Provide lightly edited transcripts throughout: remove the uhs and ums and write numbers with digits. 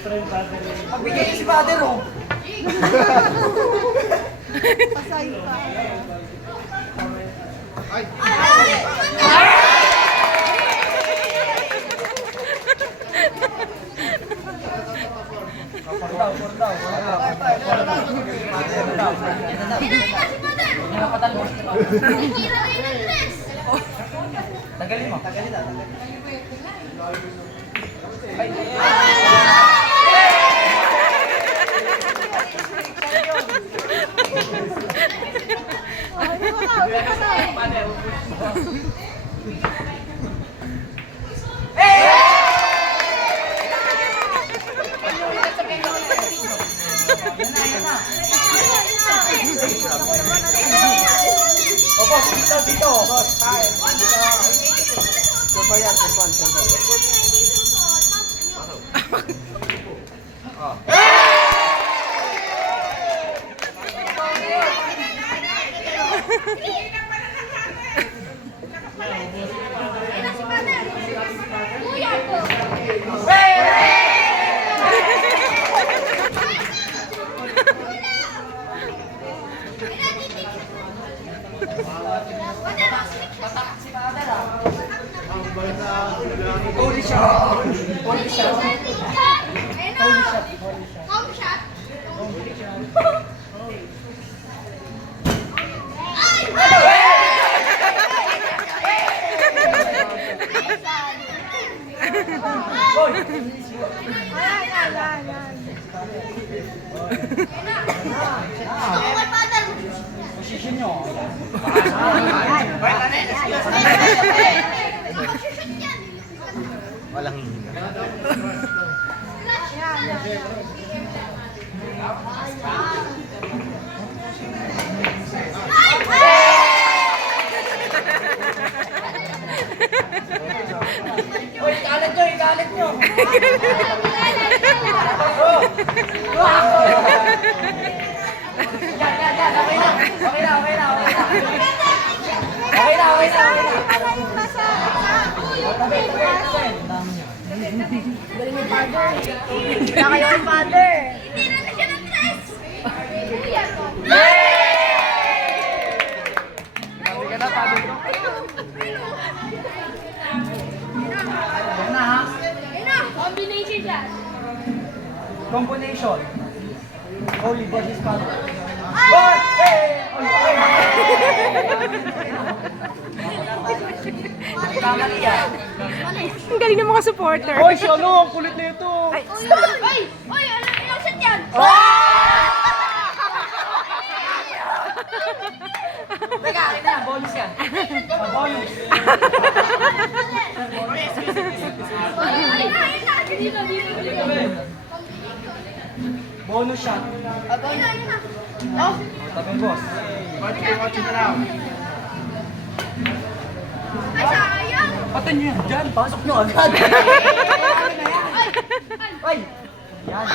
Pagbigay si father, oh. Pasay pa. Ay! Tagalin mo. Tagalin na. Opo, dito. Boss, tayo. Sumpa yan, sumpa. Holy shot! Holy shot! Holy shot! Home shot. Position nyo. Walang hihinga. Uy, ikalit nyo, ikalit nyo. Yan. Okay na. Okay na. Kaya kayo ang father. Hindi na siya ng dress. Kuya ko. Sige na, pagod mo. Yan na, ha? Combination dyan. Combination. Holy versus father. Boy! Kamali yan. Ang galing ng mga supporter. Oy, Sholo, ang kulit na ito. Ay, Oy, ilang shot yan? Teka, akin na yan. Bonus yan. Bonus. Bonus shot. Oh, Tabi boss. Watching na lang. ay sayang. Patan nyo yan. Diyan, pasok nyo agad. Ay! Yan.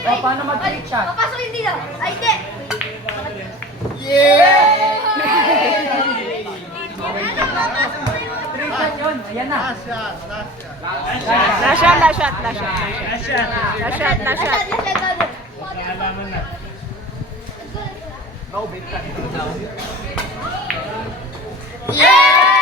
O, paano mag-trick shot? Papasok yung dito. Ay, hindi. Trick shot yun. Ayan na. last shot. Go, big time. Yeah!